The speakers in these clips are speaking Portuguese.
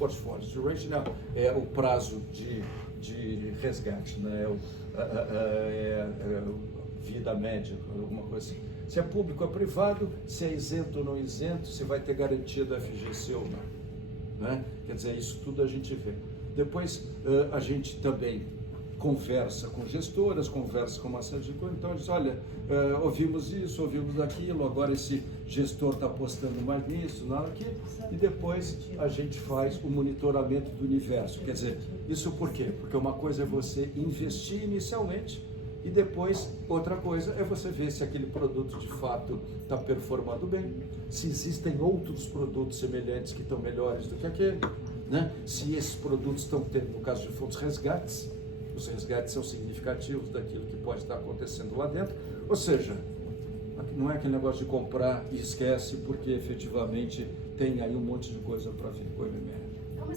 portfólios. Duration é o prazo de resgate, né? Vida média, alguma coisa assim. Se é público ou privado, se é isento ou não isento, se vai ter garantia do FGC ou não. Né? Quer dizer, isso tudo a gente vê. Depois, a gente também conversa com gestoras, conversa com uma série de coisas. Então, diz, olha, ouvimos isso, ouvimos aquilo, agora esse gestor está apostando mais nisso, naquilo. E depois a gente faz o monitoramento do universo. Quer dizer, isso por quê? Porque uma coisa é você investir inicialmente, e depois, outra coisa é você ver se aquele produto de fato está performando bem, se existem outros produtos semelhantes que estão melhores do que aquele, né? Se esses produtos estão tendo, no caso de fundos, resgates, os resgates são significativos daquilo que pode estar acontecendo lá dentro, ou seja, não é aquele negócio de comprar e esquece, porque efetivamente tem aí um monte de coisa para vir com o MMR. É uma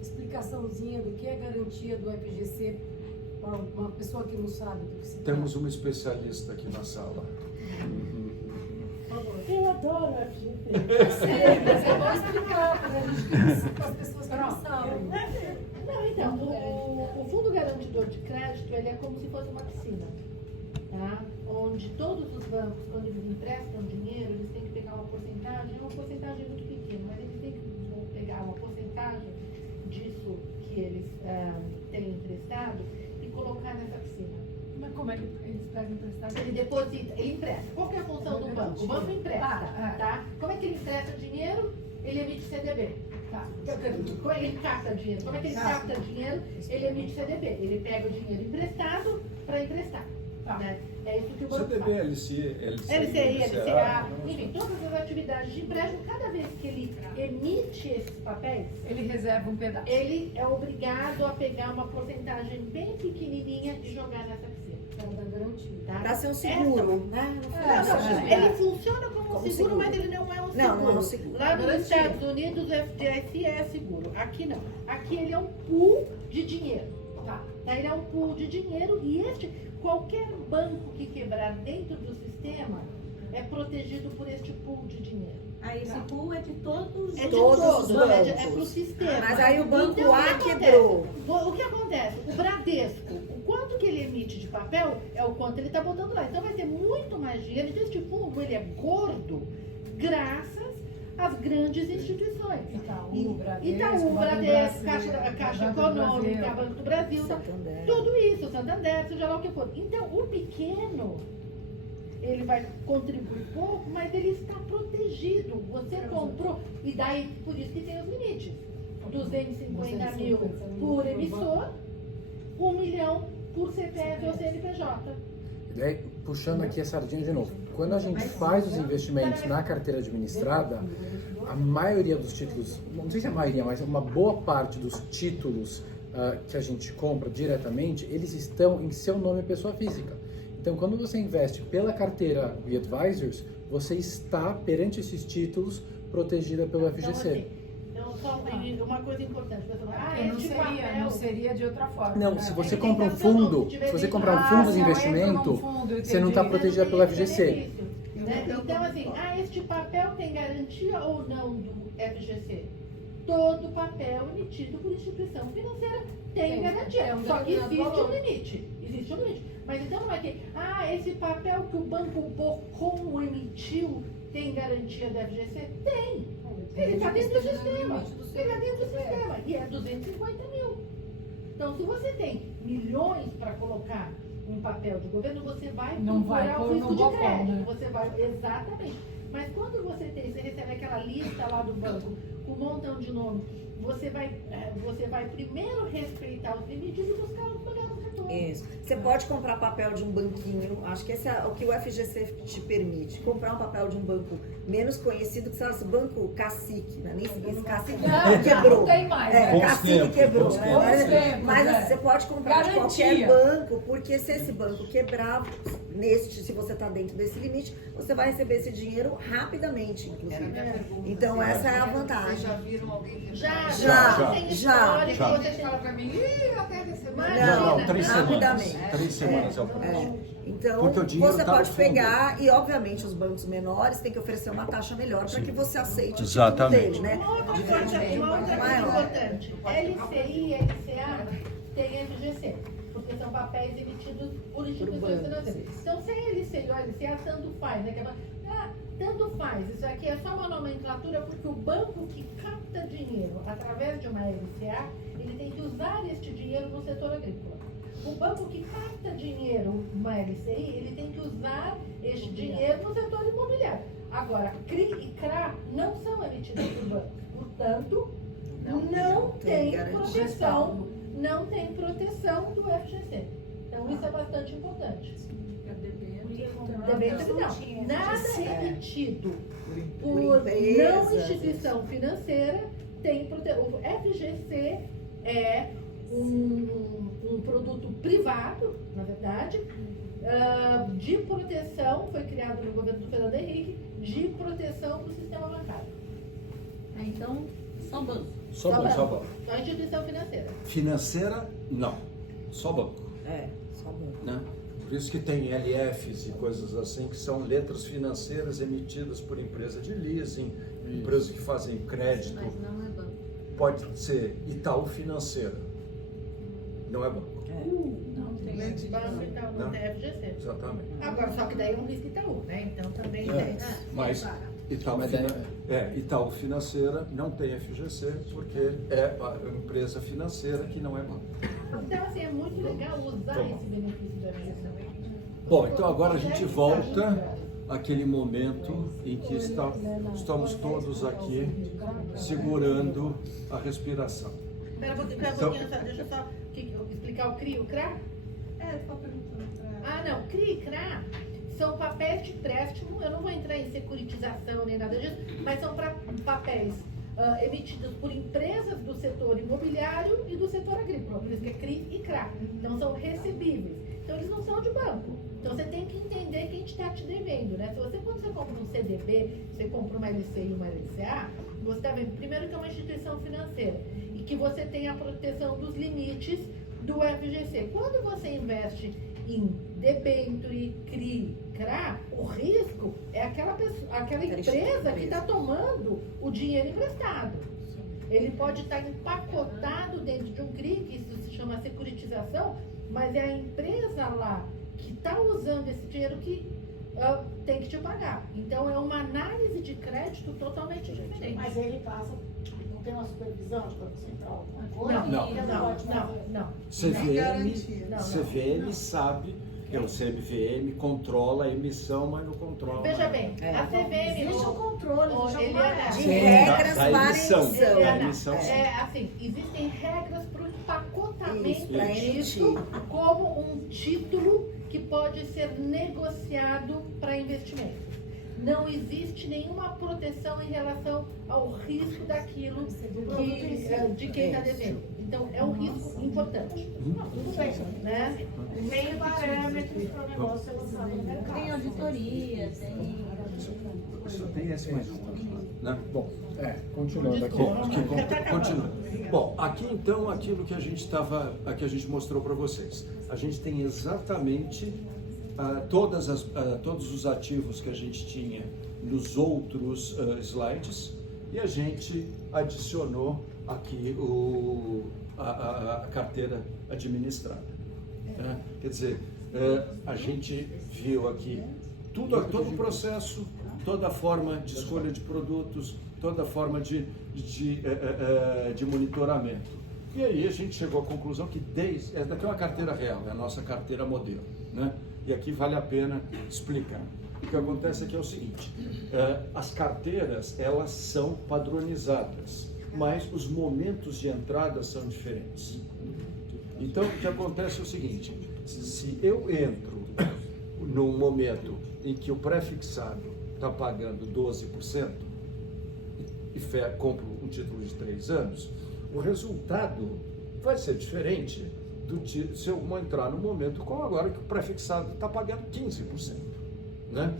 explicaçãozinha do que é garantia do FGC para uma pessoa que não sabe do que se trata. Temos uma especialista aqui na sala. Eu adoro o FGC. Sim, mas é bom explicar para as pessoas que não sabem. Não, então, o Fundo Garantidor de Crédito, ele é como se fosse uma piscina, tá? Onde todos os bancos, quando eles emprestam dinheiro, eles têm que pegar uma porcentagem muito pequena, mas eles têm que pegar uma porcentagem disso que eles têm emprestado e colocar nessa piscina. Mas como é que eles pegam emprestado? Ele deposita, ele empresta. Qual que é a função do banco? O banco empresta, tá? Como é que ele empresta dinheiro? Ele emite CDB. Tá. Como ele capta dinheiro? Como é que ele capta dinheiro? Ele emite CDB. Ele pega o dinheiro emprestado para emprestar. Tá. Né? É isso que o banco CDB, faz. LCI, LCA, enfim, todas as atividades de empréstimo, cada vez que ele emite esses papéis, Ele reserva um pedaço. ele é obrigado a pegar uma porcentagem bem pequenininha e jogar nessa piscina. Para dar garantia. Tá? Para ser um seguro, né? Ele funciona como um seguro, mas ele não é um seguro. Não é um seguro. Lá nos Garantia. Estados Unidos, o FDIC é seguro. Aqui não. Aqui ele é um pool de dinheiro. Tá? Ele é um pool de dinheiro e qualquer banco que quebrar dentro do sistema é protegido por este pool de dinheiro. Aí esse pool é de todos É de Todos todos, os é bancos. pro sistema. Mas aí o banco Então, A o que acontece? quebrou. O que acontece? O Bradesco, o quanto que ele emite de papel é o quanto ele está botando lá. Então vai ter muito mais dinheiro. Então este fundo ele é gordo graças às grandes instituições. Itaú, Bradesco, Caixa Econômica, Banco do Brasil, Santander. tudo isso, Santander, seja lá o que for. Então o pequeno, ele vai contribuir pouco, mas ele está protegido. Você comprou, e daí por isso que tem os limites. 250 mil por emissor, 1 milhão por CPF ou CNPJ. E daí, puxando aqui a sardinha de novo, quando a gente faz os investimentos na carteira administrada, a maioria dos títulos, não sei se é a maioria, mas uma boa parte dos títulos que a gente compra diretamente, eles estão em seu nome pessoa física. Então, quando você investe pela carteira de advisors, você está, perante esses títulos, protegida pelo FGC. Então, só uma coisa importante, pessoal. Não seria de outra forma. Não, né? se você compra um fundo, se você comprar um fundo de investimento, você não está protegida pelo FGC. Né? Então, assim, este papel tem garantia ou não do FGC? Todo papel emitido por instituição financeira tem garantia. Só que existe um limite. Existe um limite. Mas então não é que, esse papel que o Banco Bocom emitiu tem garantia do FGC? Tem. Ele está dentro do sistema. Ele está dentro do sistema. E é 250 mil. Então, se você tem milhões para colocar um papel de governo, você vai procurar o risco de crédito. Você vai, exatamente. Mas quando você recebe aquela lista lá do banco com um montão de nomes, você vai primeiro respeitar os limites e buscar os melhores retornos. Isso. Você pode comprar papel de um banquinho, acho que esse é o que o FGC te permite. Comprar um papel de um banco menos conhecido, que esse banco Cacique, né? Esse Cacique quebrou. Não tem mais, É, né? Cacique quebrou. Bons Né? Mas você pode comprar de Garantia. qualquer banco, porque se esse banco quebrar, se você está dentro desse limite, você vai receber esse dinheiro rapidamente, inclusive. Então essa é a vantagem. Vocês já viram alguém que Tem história, já. você fala pra mim, até receber. Não, 3 semanas. rapidamente. 3 semanas é o prazo. Então, Porque o dinheiro você tá no pode fundo. pegar e, obviamente, os bancos menores têm que oferecer uma taxa melhor para que você aceite o título Exatamente. dele, né? Uma outra importante. LCI e LCA tem FGC, porque são papéis emitidos por instituições financeiras. Então, se é LCI ou LCA, tanto faz, né? Tanto faz. Isso aqui é só uma nomenclatura porque o banco que capta dinheiro através de uma LCA, ele tem que usar este dinheiro no setor agrícola. O banco que capta dinheiro numa LCI, ele tem que usar este dinheiro no setor imobiliário. Agora, CRI e CRA não são emitidos por bancos. Portanto, não tem proteção, não tem proteção do FGC. Então, isso é bastante importante. Debêntures não. Nada emitido por não instituição financeira tem proteção. O FGC é um produto privado, na verdade, de proteção, foi criado no governo do Fernando Henrique, de proteção do sistema bancário. Então, só banco. Só banco. Só instituição financeira. Financeira, não. Só banco. Só banco. Né? Por isso que tem LFs e coisas assim, que são letras financeiras emitidas por empresa de leasing, empresas que fazem crédito. Mas não é banco. Pode ser Itaú Financeira. Não é banco. Não tem. Banco e tal, não tem FGC. Exatamente. Agora, só que daí é um risco Itaú, né? Então também É, tem. mas Itaú Financeira não tem FGC porque é a empresa financeira que não é banco. Então, assim, é muito legal usar esse benefício da FGC. Bom, então agora a gente volta àquele momento em que estamos todos aqui segurando a respiração. Espera um pouquinho, deixa eu só explicar o CRI e o CRA. Só perguntando pra... Ah, não, CRI e CRA são papéis de empréstimo, eu não vou entrar em securitização nem nada disso, mas são papéis emitidos por empresas do setor imobiliário e do setor agrícola, por isso que é CRI e CRA. Então são recebíveis. Então eles não são de banco. Então você tem que entender quem está te devendo, né? Quando você compra um CDB, você compra uma LCI e uma LCA, você está vendo, primeiro que é uma instituição financeira e que você tem a proteção dos limites do FGC. Quando você investe em debênture, CRI, CRA, o risco é aquela empresa que está tomando o dinheiro emprestado. Ele pode estar empacotado dentro de um CRI, que isso se chama securitização, mas é a empresa lá que está usando esse dinheiro que tem que te pagar. Então é uma análise de crédito totalmente diferente. Mas ele passa, não tem uma supervisão de Banco Central, alguma coisa? Não. CVM sabe, que é o CVM controla a emissão, mas não controla. Veja bem, a CVM... Existe um controle, existe ele uma é- De Sim, regras da para emissão. emissão. Da emissão, sim. É assim, existem regras para o empacotamento Isso, pra disso emitir. como um título que pode ser negociado para investimento. Não existe nenhuma proteção em relação ao risco daquilo de quem está devendo. Então, é um risco importante. Tudo bem. Né? Tem parâmetros para o negócio ser lançado no mercado. Tem auditoria, tem... Só tem esse mais um. Né? Bom, Continuando aqui. continua. Bom, aqui então aquilo que a gente mostrou para vocês. A gente tem exatamente todos os ativos que a gente tinha nos outros slides e a gente adicionou aqui a carteira administrada. Né? Quer dizer, a gente viu aqui todo o processo, toda a forma de escolha de produtos, toda a forma de monitoramento. E aí a gente chegou à conclusão que essa daqui é uma carteira real, é a nossa carteira modelo. Né? E aqui vale a pena explicar. O que acontece aqui é o seguinte, as carteiras elas são padronizadas, mas os momentos de entrada são diferentes. Então o que acontece é o seguinte, se eu entro num momento em que o pré-fixado está pagando 12% e compro um título de 3 anos, o resultado vai ser diferente se eu entrar no momento como agora que o pré-fixado está pagando 15%. Né?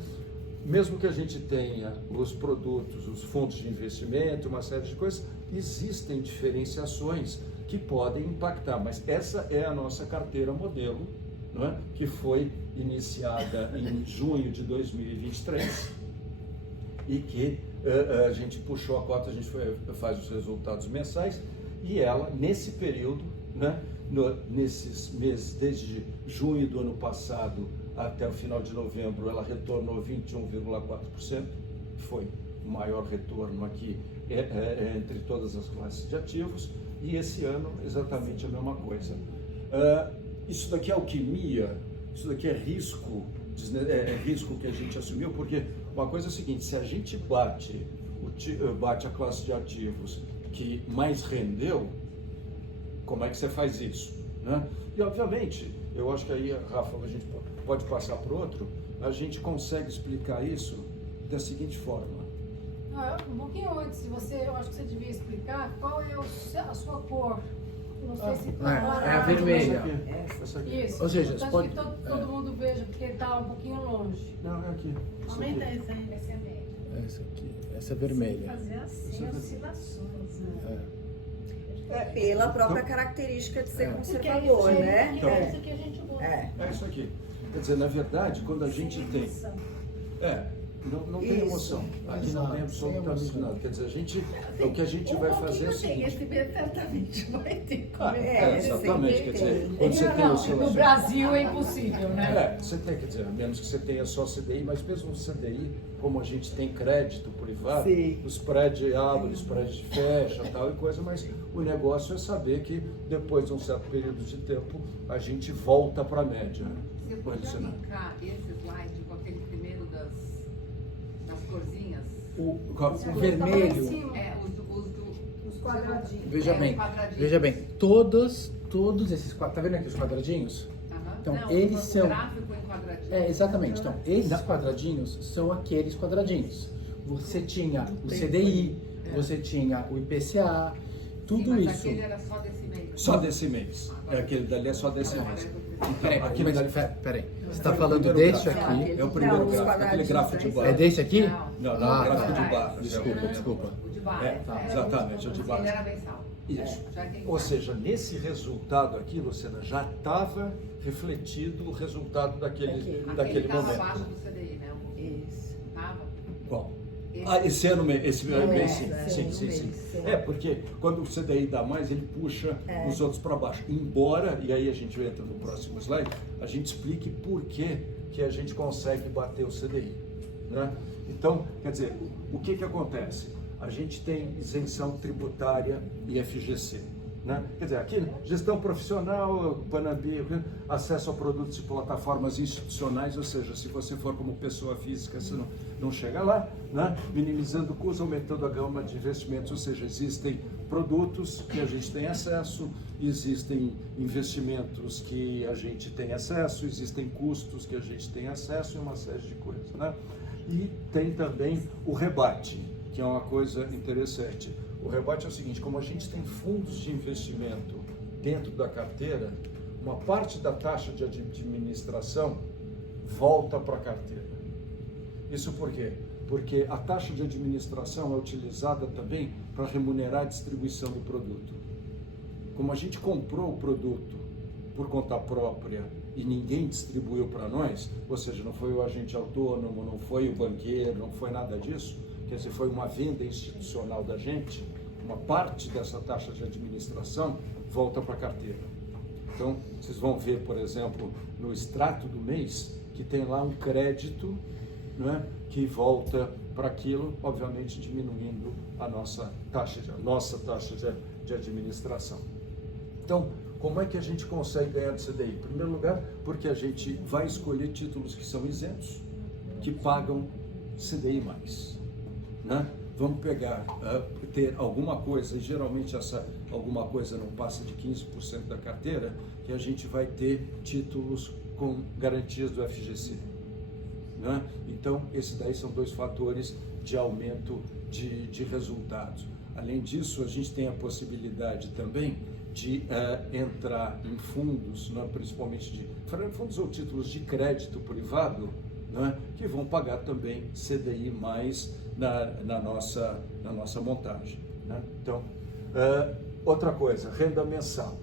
Mesmo que a gente tenha os produtos, os fundos de investimento, uma série de coisas, existem diferenciações que podem impactar, mas essa é a nossa carteira modelo, não é? Que foi iniciada em junho de 2023 e que a gente puxou a cota, a gente faz os resultados mensais E ela, nesse período, né, nesses meses, desde junho do ano passado até o final de novembro, ela retornou 21,4%, foi o maior retorno aqui entre todas as classes de ativos, e esse ano exatamente a mesma coisa. Isso daqui é alquimia, isso daqui é risco que a gente assumiu, porque uma coisa é a seguinte: se a gente bate a classe de ativos que mais rendeu, como é que você faz isso, né? E obviamente, eu acho que aí, Rafa, a gente pode passar para o outro, a gente consegue explicar isso da seguinte forma. Um pouquinho antes, eu acho que você devia explicar qual é a sua cor. Não sei se é a vermelha. Essa aqui. Isso. Ou seja, Portanto, você pode- que todo mundo veja, porque está um pouquinho longe. Não, é aqui. Isso Aumenta aqui. essa aí. Essa é a média. Essa aqui, essa é vermelha. Fazer assim, oscilações, né? Pela própria característica de ser Porque conservador, é né? isso que é isso que a gente gosta. É. É isso aqui. Quer dizer, na verdade, quando a gente tem... Não tem Isso. emoção. Aqui não tem absolutamente nada. Quer dizer, o que a gente vai fazer é o tem, seguinte... esse B certamente vai ter. Exatamente, quer dizer, quando você tem o No seu... Brasil é impossível, né? Você tem, quer dizer, a menos que você tenha só CDI, mas mesmo o CDI, como a gente tem crédito privado, Sim. os prédios abrem, os prédios fecham, tal e coisa, mas o negócio é saber que depois de um certo período de tempo, a gente volta para a média. Você pode aplicar esse slide com aquele primeiro das corzinhas? O Tá vermelho, Os quadradinhos. veja bem, quadradinhos. veja bem, todos esses quadradinhos, tá vendo aqui os quadradinhos? Aham. Então, Não, eles o são- gráfico em quadradinhos. Exatamente. Então, esses quadradinhos são aqueles quadradinhos. Você tinha o CDI, você tinha o IPCA, tudo Sim, mas isso. aquele era só desse mês. Só desse mês. Aquele dali é só desse mês. Peraí, Aquele dali... peraí. Você está É o falando primeiro deste gráfico. aqui? É o primeiro Não, os gráfico, aquele gráfico de quadradinhos, barra. É deste aqui? Não, Ah, o gráfico tá. de barra. Desculpa. O de barra. Exatamente, o de barra. Ele era mensal. Isso. Já entendi. Ou seja, nesse resultado aqui, Luciana, já estava refletido o resultado daquele Aquele estava momento. abaixo do CDI, né? Isso. Tava? Qual? Esse- Esse ano, esse mês, é, sim. no Sim. mês, sim. Porque quando o CDI dá mais, ele puxa os outros para baixo. Embora, e aí a gente entra no próximo slide, a gente explique por que a gente consegue bater o CDI. Né? Então, quer dizer, o que acontece? A gente tem isenção tributária e FGC. Né? Quer dizer, aqui, gestão profissional, Panambi, acesso a produtos e plataformas institucionais, ou seja, se você for como pessoa física, você não chega lá, né? Minimizando custos, aumentando a gama de investimentos, ou seja, existem produtos que a gente tem acesso, existem investimentos que a gente tem acesso, existem custos que a gente tem acesso e uma série de coisas. Né? E tem também o rebate, que é uma coisa interessante. O rebate é o seguinte: como a gente tem fundos de investimento dentro da carteira, uma parte da taxa de administração volta para a carteira. Isso por quê? Porque a taxa de administração é utilizada também para remunerar a distribuição do produto. Como a gente comprou o produto por conta própria e ninguém distribuiu para nós, ou seja, não foi o agente autônomo, não foi o banqueiro, não foi nada disso, quer dizer, foi uma venda institucional da gente, uma parte dessa taxa de administração volta para a carteira. Então, vocês vão ver, por exemplo, no extrato do mês, que tem lá um crédito, né, que volta para aquilo, obviamente diminuindo a nossa taxa de administração. Então, como é que a gente consegue ganhar do CDI? Em primeiro lugar, porque a gente vai escolher títulos que são isentos, que pagam CDI+. Né? Vamos pegar, ter alguma coisa, e geralmente essa alguma coisa não passa de 15% da carteira, que a gente vai ter títulos com garantias do FGC. Né? Então, esses daí são dois fatores de aumento de resultados. Além disso, a gente tem a possibilidade também de entrar em fundos, né, principalmente de fundos ou títulos de crédito privado, né, que vão pagar também CDI mais na nossa montagem. Né? Então, outra coisa, renda mensal.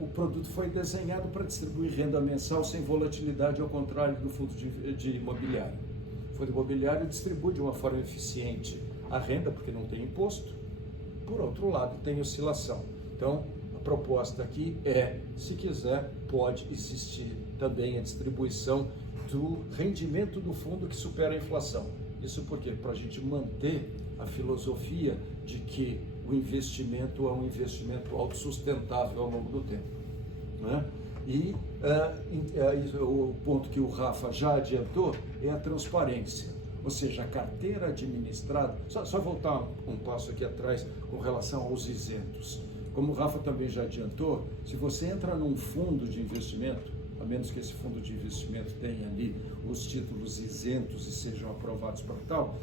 O produto foi desenhado para distribuir renda mensal sem volatilidade, ao contrário do fundo de imobiliário. O fundo imobiliário distribui de uma forma eficiente a renda, porque não tem imposto, Por outro lado, tem oscilação. Então, a proposta aqui é, se quiser, pode existir também a distribuição do rendimento do fundo que supera a inflação. Isso por quê? Para a gente manter a filosofia de que o investimento é um investimento autossustentável ao longo do tempo, né? E o ponto que o Rafa já adiantou é a transparência, ou seja, a carteira administrada. Só voltar um passo aqui atrás com relação aos isentos. Como o Rafa também já adiantou, se você entra num fundo de investimento, a menos que esse fundo de investimento tenha ali os títulos isentos e sejam aprovados para tal,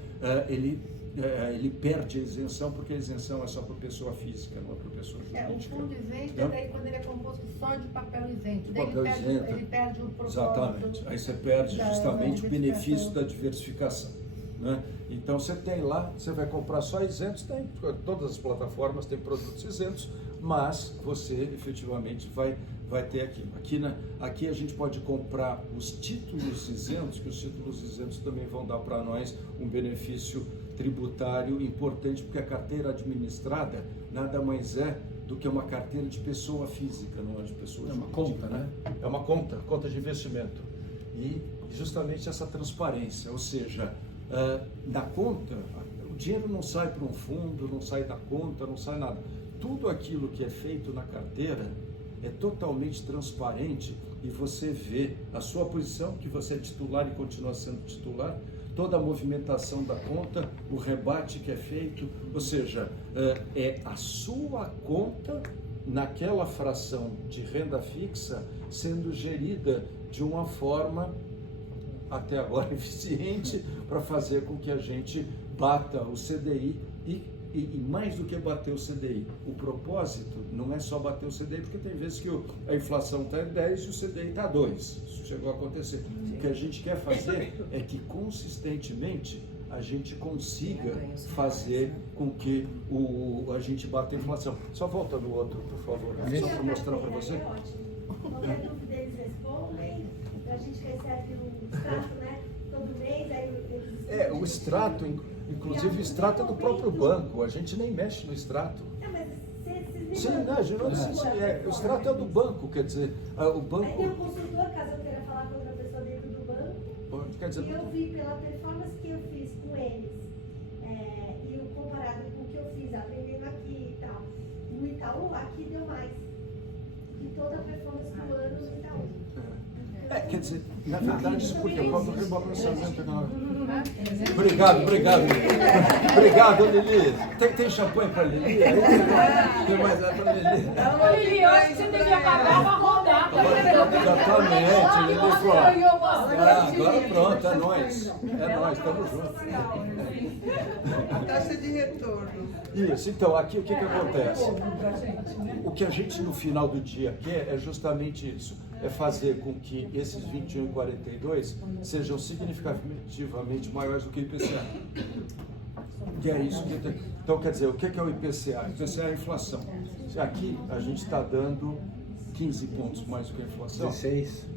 ele perde a isenção, porque a isenção é só para pessoa física, não é para pessoa O jurídica. fundo isento Então, é daí quando ele é composto só de papel isento. De Daí papel isento. ele perde o propósito. Exatamente. Aí você perde da justamente o benefício diversificação. da diversificação, né? Então você tem lá, você vai comprar só isentos, tem, todas as plataformas têm produtos isentos, mas você efetivamente vai ter aquilo. Aqui a gente pode comprar os títulos isentos, que os títulos isentos também vão dar para nós um benefício tributário importante, porque a carteira administrada nada mais é do que uma carteira de pessoa física, não é de pessoa É uma jurídica, conta, né? É uma conta de investimento. E justamente essa transparência, ou seja, na conta, o dinheiro não sai para um fundo, não sai da conta, não sai nada. Tudo aquilo que é feito na carteira é totalmente transparente e você vê a sua posição, que você é titular e continua sendo titular, toda a movimentação da conta, o rebate que é feito, ou seja, é a sua conta naquela fração de renda fixa sendo gerida de uma forma até agora eficiente para fazer com que a gente bata o CDI e mais do que bater o CDI, o propósito não é só bater o CDI, porque tem vezes que a inflação está em 10 e o CDI está 2, isso chegou a acontecer. O que a gente quer fazer é que consistentemente a gente consiga fazer com que a gente bata a inflação. Só volta no outro, por favor, só para mostrar para você. É ótimo. Qualquer dúvida eles respondem, a gente recebe o extrato, né? Todo mês, aí eles... O extrato, inclusive o extrato é do próprio banco, a gente nem mexe no extrato. mas vocês Sim, o extrato é do banco, quer dizer, o Aí tem banco... o consultor, caso eu queira falar com outra pessoa dentro do banco. Quer dizer, E eu vi pela performance que eu fiz com eles, e o comparado com o que eu fiz aprendendo aqui e tal, no Itaú, aqui deu mais. E toda a performance do ano no Itaú. quer dizer, na verdade, isso porque pode rebolar o orçamento. Obrigado. Obrigado, Lili. Tem champanhe para Lili? Tem mais nada para Lili? Lili, hoje você tem que acabar para rodar. Exatamente, Lili falou. Agora pronto, é nóis, estamos juntos. Taxa de retorno. Isso, então, aqui o que acontece? O que a gente no final do dia quer é justamente isso, é fazer com que esses 21,42 sejam significativamente maiores do que o IPCA. Que é isso que tem. Então, quer dizer, o que é o IPCA? O IPCA é a inflação. Aqui a gente está dando 15 pontos mais do que a inflação. 16.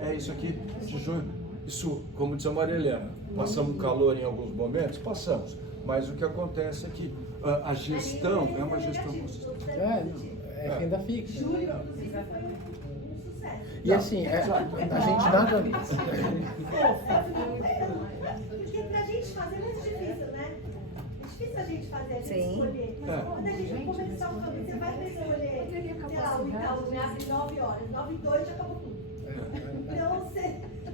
É isso aqui de junho. Isso, como disse a Maria Helena, passamos calor em alguns momentos? Passamos. Mas o que acontece é que a gestão é uma gestão consistente. É renda fixa. Julho, inclusive, foi um sucesso. E assim, a gente nada. Porque pra gente fazer é muito difícil, né? É difícil a gente fazer, a gente Sim. escolher. Quando a gente começar o caminho, você vai escolher, sei lá, o Itaú me abre 9 horas, 9 e 2 já acabou tudo. Então,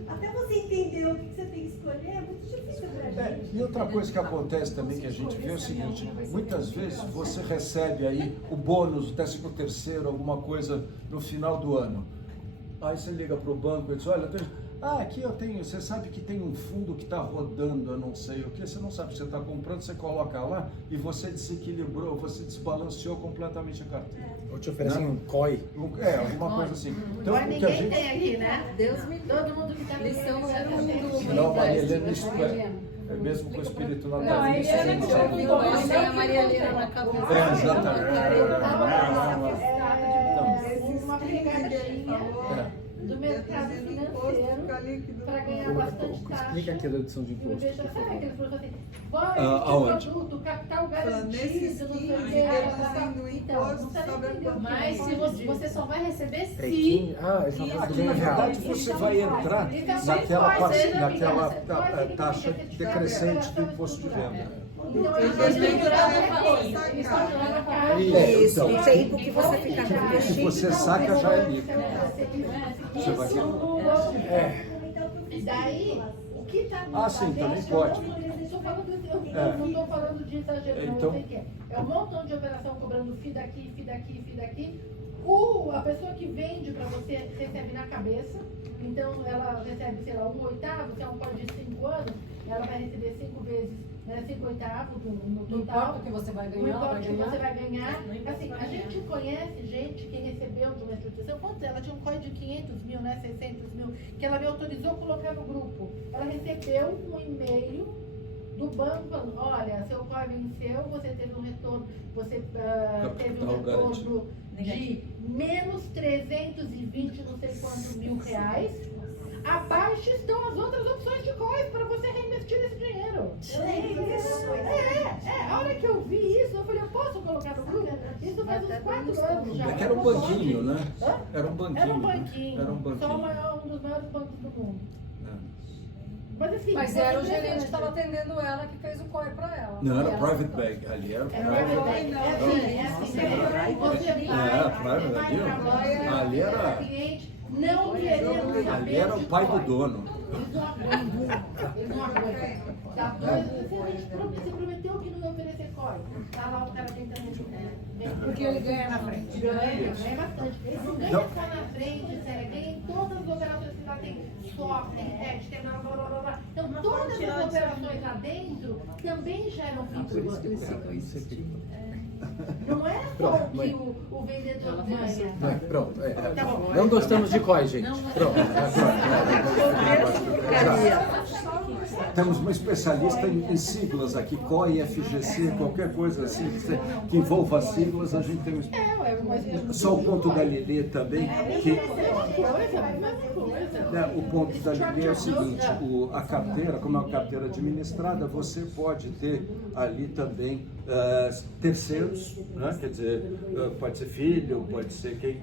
até você entender o que você tem que escolher, é muito difícil pra gente. E outra coisa que acontece também que a gente vê é o seguinte, muitas vezes você recebe aí o bônus, o 13º, alguma coisa no final do ano. Aí você liga para o banco e diz, olha, aqui eu tenho, você sabe que tem um fundo que está rodando, eu não sei o que, você não sabe o que você está comprando, você coloca lá e você desequilibrou, você desbalanceou completamente a carteira. Ou te oferecem um COI. Alguma coisa assim. Então, Mas o que a ninguém gente... tem aqui, né? Deus me Todo mundo que tá lição era Não, Maria Helena, isso é mesmo com o espírito Não, natalício. aí ele sempre- tem a Maria Helena na cabeça. Exatamente. uma pegadinha do mercado financeiro para ganhar bastante taxa. Explica aqui a dedução de imposto. Sabe aqueles produtos assim, vai, aonde? produto, capital garantido, nesses não sei o 15 que, reduzindo o então, imposto você sobre a entendeu o que Mas é se isso? você só vai receber se. Eles estão Aqui, fazendo na real. verdade, você vai entrar naquela taxa decrescente do imposto de renda. Então, Eles eles têm que dar misturaram uma eles sacada. misturaram a caixa. Isso, então. o tempo que você fica Se investindo. você saca, já é líquido. Você vai E daí, o que está no sim, também pode. Eu não estou falando de exagero, não, Então- eu sei que é. É um montão de operação cobrando FII daqui, FII daqui, FII daqui. A pessoa que vende para você recebe na cabeça, então ela recebe, sei lá, 1/8, se é um código de 5 anos, ela vai receber 5 vezes, né, 5/8 no Não importa total. o que você vai Não ganhar, ela importa vai o que você ganhar. vai ganhar. Não importa Assim, o que a vai gente ganhar. conhece gente que recebeu de uma instituição, quantos? Ela tinha um código de 500 mil, né, 600 mil, que ela me autorizou a colocar no grupo. Ela recebeu um e-mail do banco falando, olha, seu COI venceu, você teve um retorno, você teve um Capital retorno garantido. de menos 320 não sei quantos mil reais. Abaixo estão as outras opções de COI para você reinvestir esse dinheiro. A hora que eu vi isso, eu falei, eu posso colocar no grupo? Isso faz uns 4 anos já. É que era um banquinho, né? Hã? Era um banquinho. Era um né? banquinho. Era um Só banquinho. um dos maiores bancos do mundo. É. Mas assim, Mas era o gerente que estava atendendo ela que fez o COI para ela. Não, era Ela- private bank. Ali era É private bank. assim. Você private vai ali. Ali era- cliente, não querendo saber Ali era o de pai do COI. dono. Eles não aguentam. Eles não aguentam. Tá doido? Você prometeu que não ia oferecer COI. Tá lá o cara tentando. Porque ele ganha na frente. Ganha bastante. Não ganha Não. só na frente, sério. Ganha em todas as operações que lá tem swap, tem hedge, tem blá blá blá blá blá. Então todas as operações lá dentro também geram FII pro banco. Não é só o que o vendedor ganha. Pronto. Tá bom. Não gostamos de COI, gente. Pronto. Temos uma especialista em siglas aqui, COI, FGC, qualquer coisa assim que envolva siglas, a gente tem um... Só o ponto da Lili também, que o ponto da Lili é o seguinte, a carteira, como é uma carteira administrada, você pode ter ali também terceiros, né? Quer dizer, pode ser filho, pode ser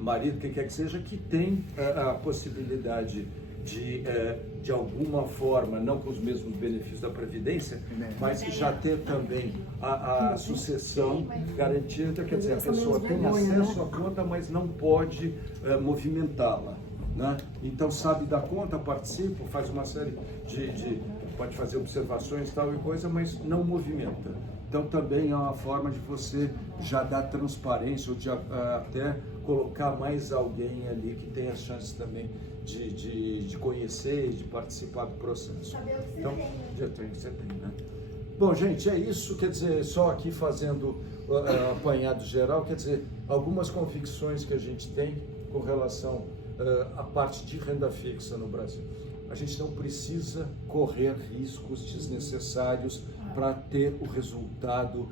marido, quem quer que seja, que tem a possibilidade de alguma forma, não com os mesmos benefícios da Previdência, mas já ter também a sucessão garantida, quer dizer, a pessoa tem acesso à conta, mas não pode movimentá-la. Né? Então sabe da conta, participa, faz uma série pode fazer observações tal e coisa, mas não movimenta. Então também é uma forma de você já dar transparência ou de até colocar mais alguém ali que tem as chances também de conhecer e de participar do processo. Saber o que você Então, tem, né? já tem, você tem, né? Bom, gente, é isso, quer dizer, só aqui fazendo apanhado geral, quer dizer, algumas convicções que a gente tem com relação à parte de renda fixa no Brasil. A gente não precisa correr riscos desnecessários para ter o resultado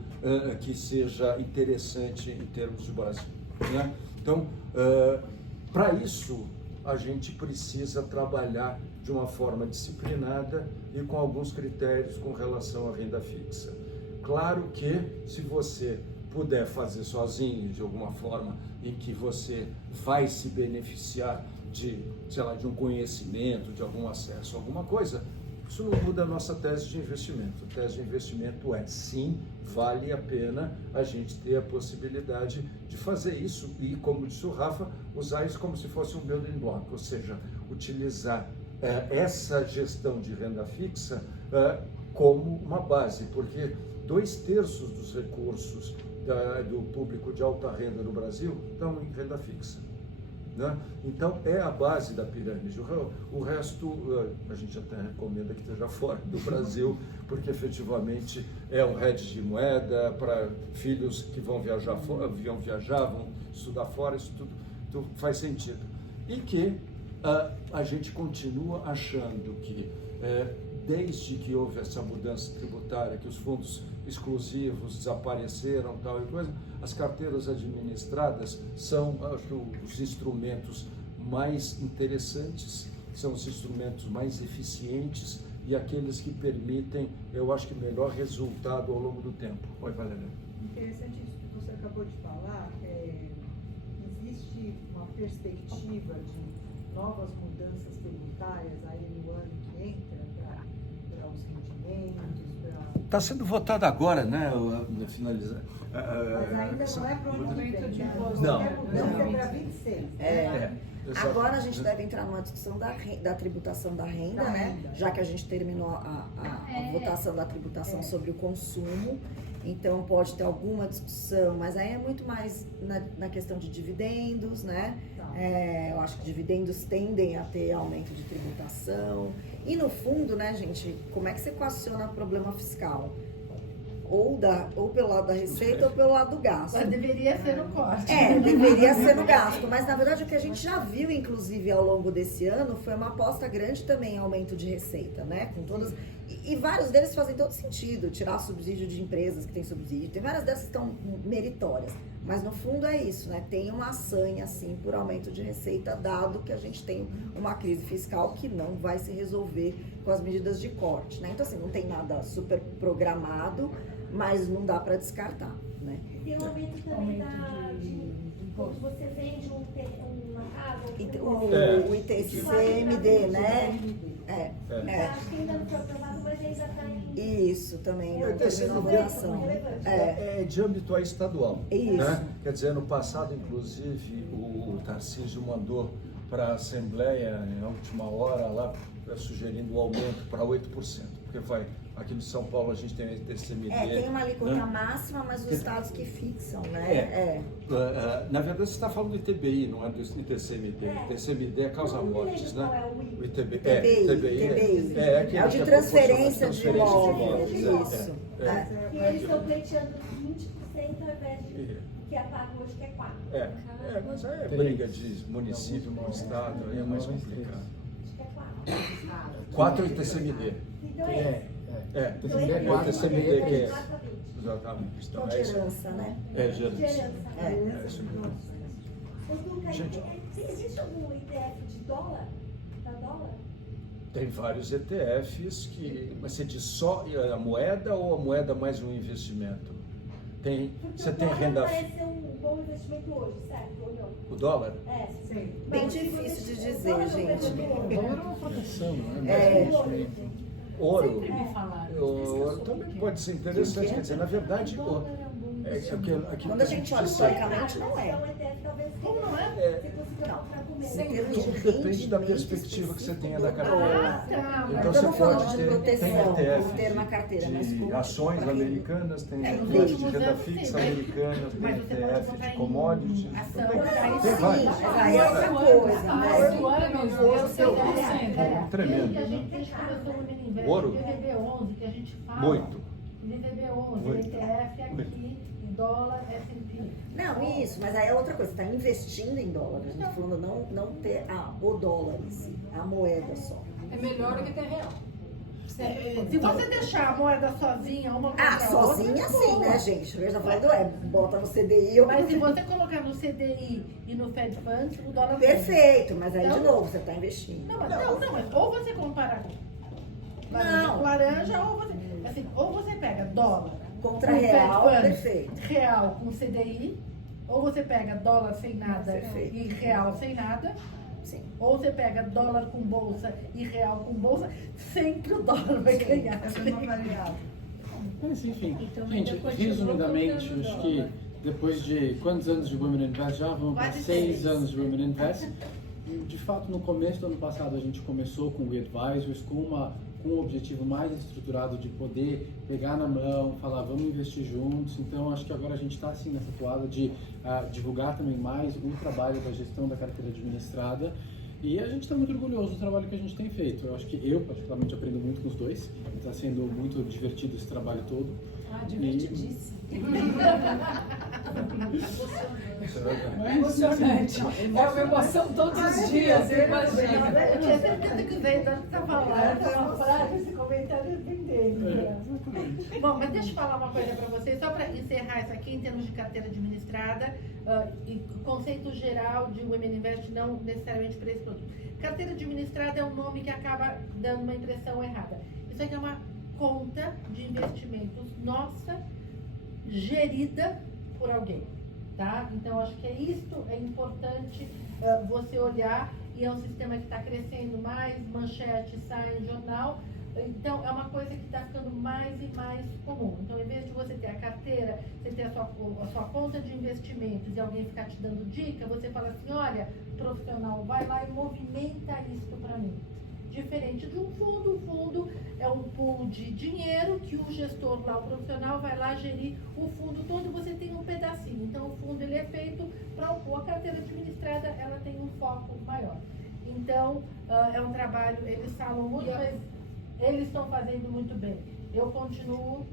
que seja interessante em termos de Brasil, né? Então, para isso, a gente precisa trabalhar de uma forma disciplinada e com alguns critérios com relação à renda fixa. Claro que, se você puder fazer sozinho, de alguma forma, em que você vai se beneficiar de, sei lá, de um conhecimento, de algum acesso a alguma coisa, isso não muda a nossa tese de investimento. A tese de investimento é, sim, vale a pena a gente ter a possibilidade de fazer isso e, como disse o Rafa, usar isso como se fosse um building block, ou seja, utilizar essa gestão de renda fixa como uma base, porque 2/3 dos recursos do público de alta renda no Brasil estão em renda fixa. Né? Então é a base da pirâmide. O resto a gente até recomenda que esteja fora do Brasil, porque efetivamente é um hedge de moeda para filhos que vão viajar fora, vão estudar fora, isso tudo faz sentido. E que a gente continua achando que desde que houve essa mudança tributária, que os fundos exclusivos desapareceram, tal e coisa, as carteiras administradas são, acho, os instrumentos mais interessantes, são os instrumentos mais eficientes e aqueles que permitem, eu acho que, melhor resultado ao longo do tempo. Oi, Valéria. Interessante isso que você acabou de falar. Existe uma perspectiva de novas mudanças tributárias aí no ano que entra para os rendimentos, para... Está sendo votado agora, né? Finalizar. Mas ainda não é para o ano que vem. Não. É para 26. Agora a gente deve entrar numa discussão da tributação da renda, né? Já que a gente terminou a votação da tributação sobre o consumo. Então pode ter alguma discussão, mas aí é muito mais na questão de dividendos, né? Eu acho que dividendos tendem a ter aumento de tributação. E no fundo, né, gente, como é que você equaciona o problema fiscal? Ou pelo lado da receita ou pelo lado do gasto. Mas deveria ser no corte. Deveria ser no gasto. Mas, na verdade, o que a gente já viu, inclusive, ao longo desse ano, foi uma aposta grande também em aumento de receita, né? Com todas... E vários deles fazem todo sentido. Tirar subsídio de empresas que têm subsídio. Tem várias dessas que estão meritórias. Mas, no fundo, é isso, né? Tem uma sanha, assim, por aumento de receita, dado que a gente tem uma crise fiscal que não vai se resolver com as medidas de corte, né? Então, assim, não tem nada super programado, mas não dá para descartar, né? Tem um aumento também quando você vende uma casa, o ITCMD, né? Acho que ainda não foi aprovado, mas ainda está em... Isso, também não O terminou a votação. É de âmbito estadual. Isso. Né? Quer dizer, no passado, inclusive, o Tarcísio mandou para a Assembleia, na última hora, lá, sugerindo o aumento para 8%. Porque aqui no São Paulo a gente tem o ITCMD. Tem uma alíquota né? máxima, mas os estados que fixam, né? Na verdade, você está falando do ITBI, não é do ITCMD. O ITCMD é causa-mortes, né? O ITBI. É o de transferência de imóveis. Isso. E eles estão pleiteando 20% ao invés de que é pago hoje, que é 4%. Mas aí é briga de município com o estado, aí é mais complicado. Acho que é 4%. 4 ITCMD. Então é Então é é 4 ITCMD que é. exatamente. Exatamente. Então, De herança, né? De herança. É isso mesmo. Ô, Duca, Gente. existe algum ETF de dólar? Da dólar? Tem vários ETFs mas você diz só a moeda ou a moeda mais um investimento? Você tem renda. Parece ser um bom investimento hoje, certo? Ou não? O dólar? Sim. Bem difícil de dizer, gente. O dólar é uma proteção, né? Ouro. Sempre me falaram. Ouro também pode ser interessante. Quer dizer, na verdade, Quando a gente olha historicamente, não é. Então, ETF talvez Como não é? você consiga comprar com menos. Em termos de Tudo depende da rendimento perspectiva que você tenha da específico. carteira. Mas Então eu você não falo pode de ter proteção, ETF ter na carteira, mas de como ações pra quem- americanas, tem nos ETF de últimos renda anos, fixa sim, mas- americana, tem mas você pode ETF comprar de em commodities. ação, Tem sim, vários. mas aí é outra coisa, né? Ouro é meu seu conselho. Tremendo. Que a gente começou no Mininvest, Ouro? DVB11, que a gente fala. Muito. DVB11, Muito. ETF aqui, dólar, S&P. Não, isso, mas aí é outra coisa, você está investindo em dólar. A gente está falando não ter o dólar em si, a moeda só. É melhor do que ter real. Se você deixar a moeda sozinha, uma contra a outra, Sozinha sim, boa. né, gente? Eu já falando, bota no CDI ou Mas se você colocar no CDI e no Fed Funds, o dólar Perfeito, mas aí de Então- novo, você está investindo. Não, mas ou você compara Não. laranja, ou você pega dólar Contra com real, Fed Funds, perfeito. real com CDI, ou você pega dólar sem nada Perfeito. e real sem nada, Sim. ou você pega dólar com bolsa e real com bolsa, sempre o dólar vai ganhar. É uma variável. Mas enfim, Então, gente, ainda continua resumidamente, comprando acho que depois de quantos anos de Women Invest já? Vamos para Quase 6 6. anos de Women Invest. De fato, no começo do ano passado a gente começou com o Advisors, com um objetivo mais estruturado de poder pegar na mão, falar vamos investir juntos. Então acho que agora a gente está assim nessa toada de divulgar também mais o trabalho da gestão da carteira administrada. E a gente está muito orgulhoso do trabalho que a gente tem feito. Eu acho que eu, particularmente, aprendo muito com os dois. Está sendo muito divertido esse trabalho todo. Divertidíssimo. Mas, Emocionante. É uma emoção todos os dias, eu imagino. Eu tinha certeza que o Zé estava falando, essa frase, esse comentário é bem dele. Bom, mas deixa eu falar uma coisa para vocês, só para encerrar isso aqui em termos de carteira administrada e conceito geral de Women Invest, não necessariamente para esse produto. Carteira administrada é um nome que acaba dando uma impressão errada. Isso aqui é uma conta de investimentos nossa, gerida por alguém, tá? Então, acho que é importante você olhar, e é um sistema que está crescendo mais, manchete sai em jornal. Então, é uma coisa que está ficando mais e mais comum. Então, em vez de você ter a carteira, você ter a sua conta de investimentos e alguém ficar te dando dica, você fala assim, olha, profissional, vai lá e movimenta isso para mim. Diferente de um fundo, o fundo é um pool de dinheiro que o gestor lá, o profissional, vai lá gerir o fundo todo e você tem um pedacinho. Então, o fundo ele é feito para a carteira administrada, ela tem um foco maior. Então, é um trabalho, eles falam muito, mas eles estão fazendo muito bem. Eu continuo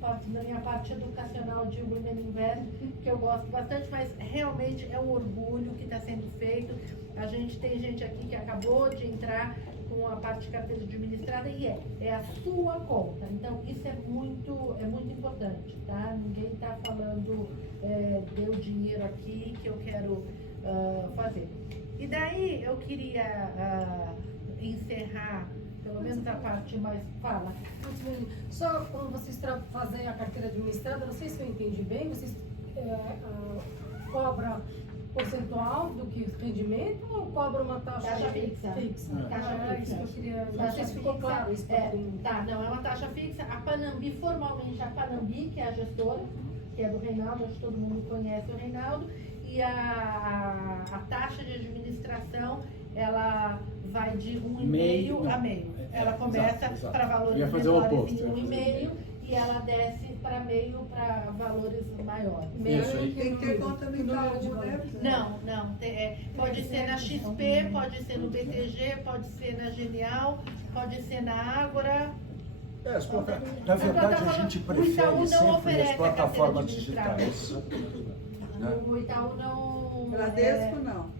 fazendo a minha parte educacional de Women Invest, que eu gosto bastante, mas realmente é um orgulho que está sendo feito. A gente tem gente aqui que acabou de entrar com a parte de carteira administrada e é a sua conta. Então, isso é muito importante, tá? Ninguém está falando, deu dinheiro aqui que eu quero fazer. E daí, eu queria encerrar, pelo menos a parte mais... Fala. Só quando vocês fazem a carteira administrada, não sei se eu entendi bem, vocês cobram percentual do que rendimento ou cobra uma taxa fixa? Taxa fixa. Isso que eu queria. Não Taxa sei se ficou fixa, claro isso. Não, é uma taxa fixa. A Panambi, formalmente, a Panambi, que é a gestora, que é do Reinaldo, acho que todo mundo conhece o Reinaldo, e a taxa de administração, ela vai de 1,5 a meio. Ela começa para valores menores em 1,5 e ela desce para meio para valores maiores. Isso aí. Tem que ter conta no Itaú, né? Não. Pode ser na XP, pode ser no BTG, pode ser na Genial, pode ser na Ágora. Na verdade, a gente prefere sempre as plataformas carteira digitais. Né? O Itaú não... Bradesco não.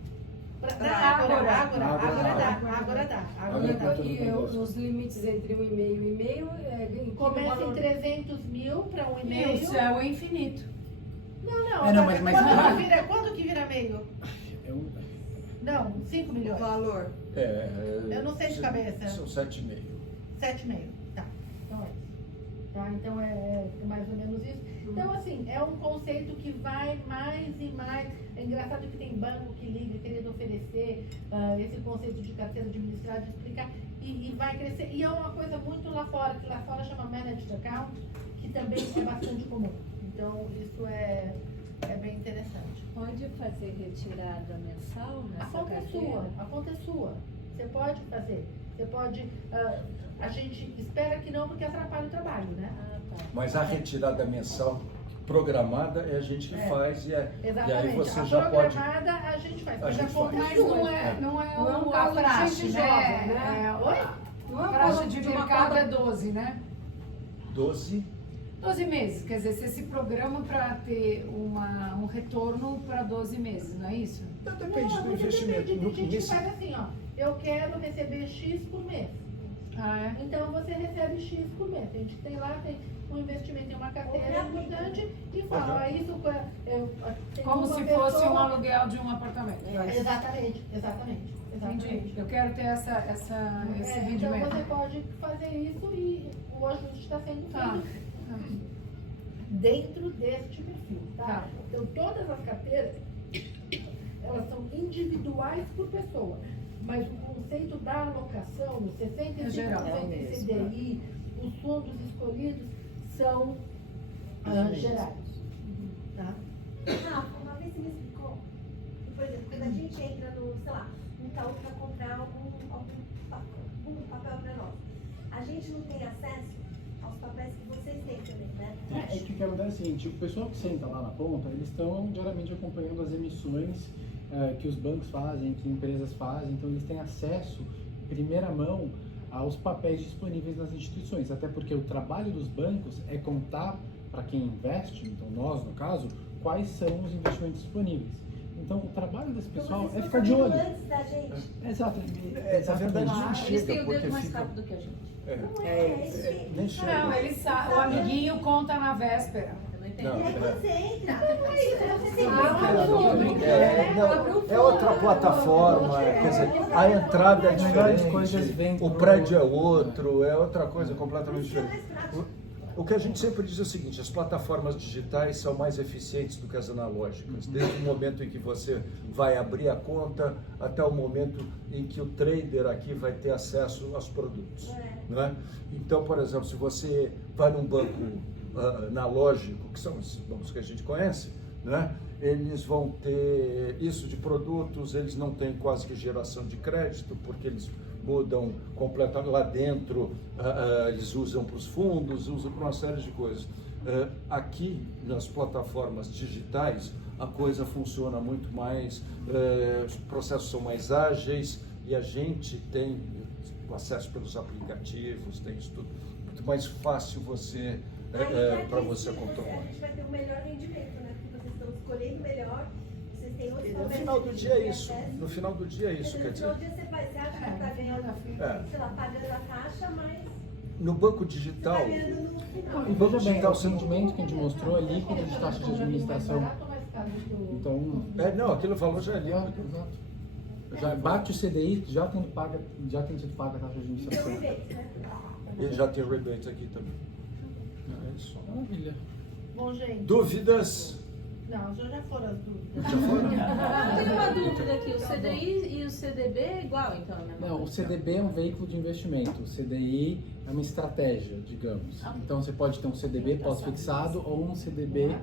Agora dá. E os limites entre 1,5 e 1,5 começa em 300 mil para 1,5. E o céu é infinito. Não, mas quando que vira meio? Não, 5 O milhões. valor. Eu não sei de cabeça. São 7,5. 7,5, tá. Então é isso. Tá? Então é mais ou menos isso. Então, assim, é um conceito que vai mais e mais. É engraçado que tem banco que liga querendo oferecer esse conceito de carteira administrada, de explicar, e vai crescer. E é uma coisa muito lá fora, que lá fora chama Managed Account, que também é bastante comum. Então, isso é bem interessante. Pode fazer retirada mensal nessa carteira? A conta é sua. Você pode fazer. Você pode. A gente espera que não, porque atrapalha o trabalho, né? Mas a retirada mensal programada é a gente que faz e aí você a já pode. Programada a gente faz. A gente faz. Mas não é um a caso de praxe, gente né? jovem, né? Oi? Não é A um praxe caso de de uma mercado conta é 12, né? 12. 12 meses, quer dizer, você se programa para ter um retorno para 12 meses, não é isso? Depende do Não, investimento. Tem gente que Nesse- faz assim, ó. Eu quero receber X por mês. Ah, é? Então você recebe X por mês. A gente tem lá, tem um investimento em uma carteira importante e fala, isso eu tenho Como uma se pessoa- fosse um aluguel de um apartamento. Exatamente. Entendi. Eu quero ter esse Então rendimento. você pode fazer isso e o ajuste está sendo Tá. feito dentro deste perfil, tá? Tá. Então todas as carteiras, elas são individuais por pessoa, mas o conceito da alocação, os 65% É geral, de CDI, os fundos escolhidos são gerais, tá? Uma vez você me explicou, por exemplo, quando a gente entra no, sei lá, no Itaú para comprar algum papel para nós, a gente não tem acesso aos papéis que vocês têm também, né? É que o que acontece é o seguinte, o pessoal que senta lá na ponta, eles estão diariamente acompanhando as emissões que os bancos fazem, que empresas fazem, então eles têm acesso, em primeira mão, aos papéis disponíveis nas instituições, até porque o trabalho dos bancos é contar para quem investe, então nós no caso, quais são os investimentos disponíveis. Então, o trabalho desse Então, pessoal vocês é ficar de estão olho. antes da gente. Exato. Na verdade, não Eles chega, têm o porque dedo mais fica... rápido que a gente. Não é isso. Nem Não, chega. ele sabe, o amiguinho conta na véspera. Eu não entendi. Não, E aí é. você entra, não é isso, você tem Não, é outra plataforma, quer dizer, a entrada é Melhores coisas vêm diferente, o pro- prédio é outro, é outra coisa completamente diferente. O que a gente sempre diz é o seguinte, as plataformas digitais são mais eficientes do que as analógicas, desde o momento em que você vai abrir a conta até o momento em que o trader aqui vai ter acesso aos produtos. Não é? Então, por exemplo, se você vai num banco analógico, que são os bancos que a gente conhece, né? Eles vão ter isso de produtos, eles não têm quase que geração de crédito, porque eles mudam completamente lá dentro, eles usam para os fundos, usam para uma série de coisas. Aqui, nas plataformas digitais, a coisa funciona muito mais, os processos são mais ágeis e a gente tem o acesso pelos aplicativos, tem isso tudo. Muito mais fácil você para você controlar. A gente vai ter um melhor rendimento, né? Porque vocês estão escolhendo melhor, vocês têm outros No final do dia é isso. No final do dia é isso, quer No dizer. final do dia você acha que está ganhando, sei lá, pagando a taxa, mas No banco você digital, está ganhando no final. E veja bem, o rendimento que a gente mostrou é líquido de taxa de administração. Então, não, aquele valor já é exato, líquido. exato. Já bate o CDI, já tem sido paga a taxa de E tem administração. rebates, né? E já tem rebate aqui também. É isso. Maravilha. Bom, gente. Dúvidas? Não, já foram as dúvidas. Já foram? Eu tenho uma dúvida aqui, o CDI e o CDB é igual, então, né? Não, o CDB é um veículo de investimento, o CDI é uma estratégia, digamos. Então você pode ter um CDB pós-fixado ou um CDB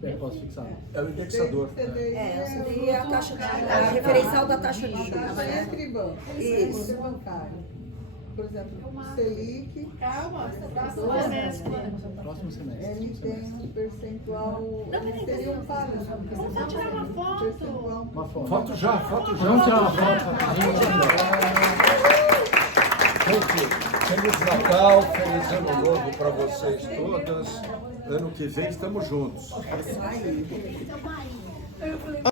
pré-pós-fixado. É o indexador. Essa daí é a taxa a referencial da taxa de A juros. taxa entre bancos, Isso. bancário. Por exemplo, o Selic, Calma, Próximo semestre. ele tem um percentual, eles teriam pago. Vamos tirar uma foto. Percentual. Uma foto. Foto já, foto já. Vamos tirar uma foto. Gente, Feliz Natal, Feliz Ano Novo para vocês todas. Ano que vem estamos juntos. Seu marido.